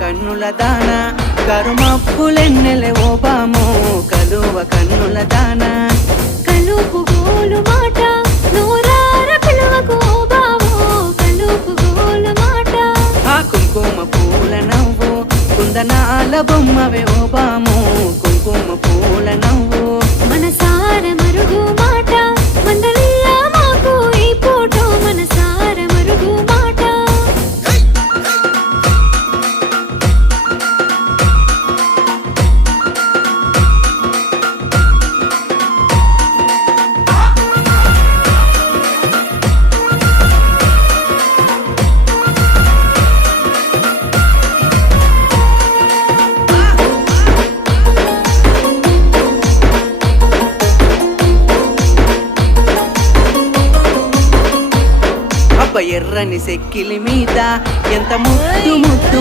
కన్నుల దాన కరుమప్పులెన్నెలే ఓ బామో కలువ కన్నుల దాన కలుపు గోలు మాట నూరార పిలువకు ఓ బావో కలుపు గోలు మాట ఆ కుంకుమ పూల నవ్వు కుందనాల బొమ్మవే ఓ బామో కుంకుమ పూల నవ్వు మనసార మరుగు మాట మందలియ మాకు ఈ పూట మనసార మరుగు మాట అబ్బ ఎర్రని సెక్కిలి మీద ఎంత ముద్దు ముద్దు